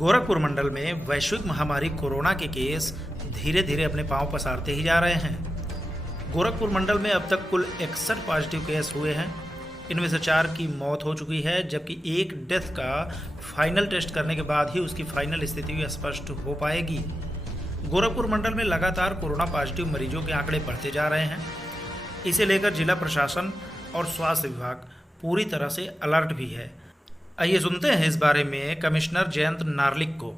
गोरखपुर मंडल में वैश्विक महामारी कोरोना के केस धीरे धीरे अपने पांव पसारते ही जा रहे हैं। गोरखपुर मंडल में अब तक कुल 61 पॉजिटिव केस हुए हैं। इनमें से 4 की मौत हो चुकी है, जबकि एक डेथ का फाइनल टेस्ट करने के बाद ही उसकी फाइनल स्थिति स्पष्ट हो पाएगी। गोरखपुर मंडल में लगातार कोरोना पॉजिटिव मरीजों के आंकड़े बढ़ते जा रहे हैं। इसे लेकर जिला प्रशासन और स्वास्थ्य विभाग पूरी तरह से अलर्ट भी है। आइए सुनते हैं इस बारे में कमिश्नर जयंत नार्लिक को।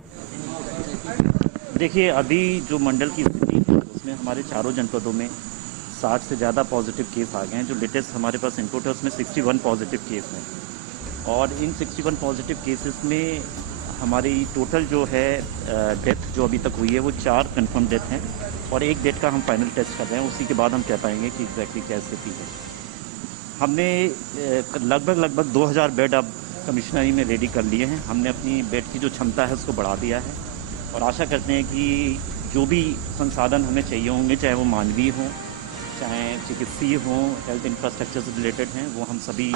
देखिए, अभी जो मंडल की स्थिति है उसमें हमारे चारों जनपदों में 60 से ज़्यादा पॉजिटिव केस आ गए हैं। जो लेटेस्ट हमारे पास इनपुट है उसमें 61 पॉजिटिव केस हैं और इन 61 पॉजिटिव केसेस में हमारी टोटल जो है डेथ जो अभी तक हुई है वो 4 कंफर्म डेथ हैं और एक डेथ का हम फाइनल टेस्ट कर रहे हैं। उसी के बाद हम कह पाएंगे कि एग्जैक्टली क्या स्थिति है। हमने लगभग 2000 बेड अब कमिश्नरी में रेडी कर लिए हैं। हमने अपनी बेड की जो क्षमता है उसको बढ़ा दिया है और आशा करते हैं कि जो भी संसाधन हमें चाहिए होंगे, चाहे वो मानवीय हों, चाहे चिकित्सीय हों, हेल्थ इंफ्रास्ट्रक्चर से रिलेटेड हैं, वो हम सभी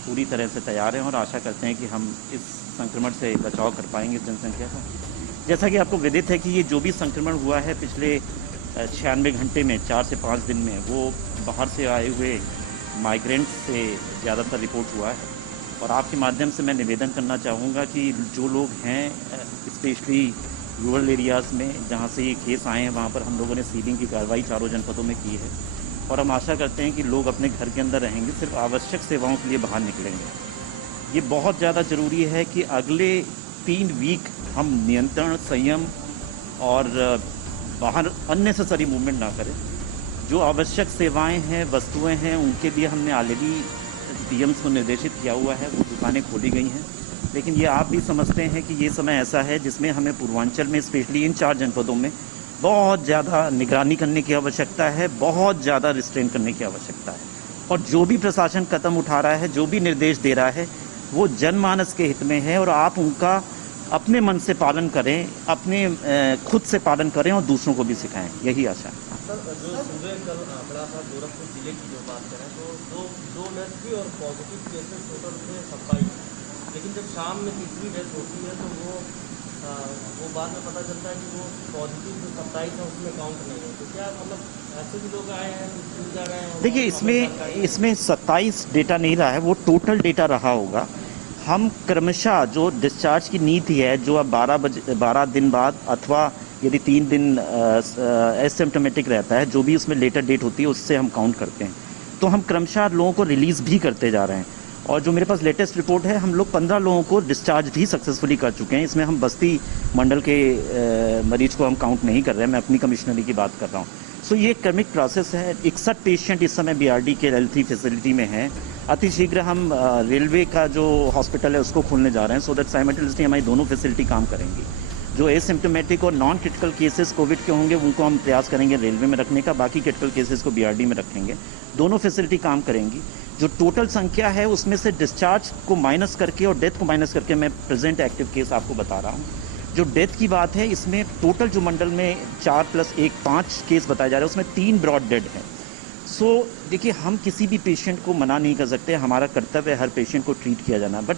पूरी तरह से तैयार हैं और आशा करते हैं कि हम इस संक्रमण से बचाव कर पाएंगे जनसंख्या को। जैसा कि आपको विदित है कि ये जो भी संक्रमण हुआ है पिछले 96 घंटे में 4 से 5 दिन में, वो बाहर से आए हुए माइग्रेंट्स से ज़्यादातर रिपोर्ट हुआ है। और आपके माध्यम से मैं निवेदन करना चाहूँगा कि जो लोग हैं स्पेशली रूरल एरियाज़ में जहाँ से ये केस आए हैं, वहाँ पर हम लोगों ने सीलिंग की कार्रवाई चारों जनपदों में की है और हम आशा करते हैं कि लोग अपने घर के अंदर रहेंगे, सिर्फ आवश्यक सेवाओं के लिए बाहर निकलेंगे। ये बहुत ज़्यादा ज़रूरी है कि अगले 3 वीक हम नियंत्रण, संयम और बाहर अननेसेसरी मूवमेंट ना करें। जो आवश्यक सेवाएं हैं, वस्तुएं हैं, उनके लिए हमने ऑलरेडी डीएम्स को निर्देशित किया हुआ है, वो दुकानें खोली गई हैं। लेकिन ये आप भी समझते हैं कि ये समय ऐसा है जिसमें हमें पूर्वांचल में स्पेशली इन 4 जनपदों में बहुत ज़्यादा निगरानी करने की आवश्यकता है, बहुत ज़्यादा रिस्ट्रेन करने की आवश्यकता है। और जो भी प्रशासन कदम उठा रहा है, जो भी निर्देश दे रहा है, वो जनमानस के हित में है और आप उनका अपने मन से पालन करें, अपने खुद से पालन करें और दूसरों को भी सिखाएं। यही आशा है। सर, जो सुबह कल आंकड़ा था गोरखपुर जिले की जो बात करें तो दो डेथ थी और पॉजिटिव केसेस टोटल थे 27। लेकिन जब शाम में तीसरी डेथ होती है तो वो बाद में पता चलता है कि वो पॉजिटिव जो 27 है उसमें काउंट नहीं है। तो क्या मतलब ऐसे भी लोग आए हैं मिल जा रहे हैं? देखिए, इसमें 27 डेटा नहीं रहा है, वो टोटल डेटा रहा होगा। हम क्रमशः जो डिस्चार्ज की नीति है, जो अब 12 दिन बाद अथवा यदि 3 दिन एसिम्प्टोमेटिक रहता है, जो भी उसमें लेटर डेट होती है उससे हम काउंट करते हैं। तो हम क्रमशः लोगों को रिलीज़ भी करते जा रहे हैं और जो मेरे पास लेटेस्ट रिपोर्ट है, हम लोग 15 लोगों को डिस्चार्ज भी सक्सेसफुली कर चुके हैं। इसमें हम बस्ती मंडल के मरीज को हम काउंट नहीं कर रहे हैं, मैं अपनी कमिश्नरी की बात कर रहा हूँ। सो ये क्रमिक प्रोसेस है। 61 पेशेंट इस समय बीआरडी के L3 फैसिलिटी में हैं। अतिशीघ्र हम रेलवे का जो हॉस्पिटल है उसको खोलने जा रहे हैं, सो दैट साइमल्टेनियसली हमारी दोनों फैसिलिटी काम करेंगी। जो एसिम्प्टोमेटिक और नॉन क्रिटिकल केसेस कोविड के होंगे उनको हम प्रयास करेंगे रेलवे में रखने का, बाकी क्रिटिकल केसेस को बीआरडी में रखेंगे। दोनों फैसिलिटी काम करेंगी। जो टोटल संख्या है उसमें से डिस्चार्ज को माइनस करके और डेथ को माइनस करके मैं प्रेजेंट एक्टिव केस आपको बता रहा हूँ। जो डेथ की बात है, इसमें टोटल जो मंडल में 4 + 1 5 केस बताए जा रहे हैं, उसमें 3 ब्रॉड डेड हैं। सो देखिए, हम किसी भी पेशेंट को मना नहीं कर सकते, हमारा कर्तव्य है हर पेशेंट को ट्रीट किया जाना। बट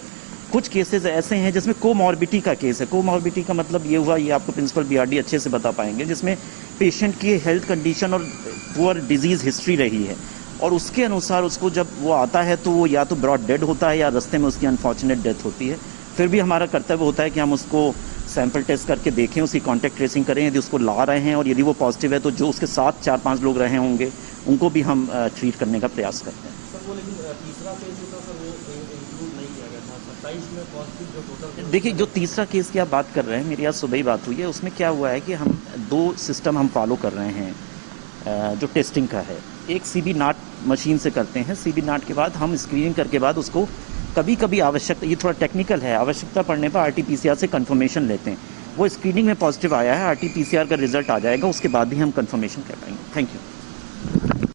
कुछ केसेस ऐसे हैं जिसमें कोमॉर्बिडिटी का केस है। कोमॉर्बिडिटी का मतलब ये हुआ, ये आपको प्रिंसिपल बीआरडी अच्छे से बता पाएंगे, जिसमें पेशेंट की हेल्थ कंडीशन और पुअर डिजीज़ हिस्ट्री रही है और उसके अनुसार उसको जब वो आता है तो वो या तो ब्रॉड डेड होता है या रास्ते में उसकी अनफॉर्चुनेट डेथ होती है। फिर भी हमारा कर्तव्य होता है कि हम उसको सैंपल टेस्ट करके देखें, उसकी कॉन्टैक्ट ट्रेसिंग करें। यदि उसको ला रहे हैं और यदि वो पॉजिटिव है तो जो उसके साथ 4-5 लोग रहे होंगे उनको भी हम ट्रीट करने का प्रयास करते हैं। सर, वो लेकिन तीसरा केस जो था सर वो इंक्लूड नहीं किया गया था 27 में पॉजिटिव जो टोटल। देखिए, जो तीसरा केस की आप बात कर रहे हैं, मेरी आज सुबह ही बात हुई है, उसमें क्या हुआ है कि हम 2 सिस्टम हम फॉलो कर रहे हैं जो टेस्टिंग का है। एक CB नाट मशीन से करते हैं। CB नाट के बाद हम स्क्रीनिंग करके बाद उसको कभी कभी आवश्यकता, ये थोड़ा टेक्निकल है, आवश्यकता पड़ने पर RT-PCR से कंफर्मेशन लेते हैं। वो स्क्रीनिंग में पॉजिटिव आया है, RT-PCR का रिजल्ट आ जाएगा, उसके बाद ही हम कंफर्मेशन कर पाएंगे। Thank you.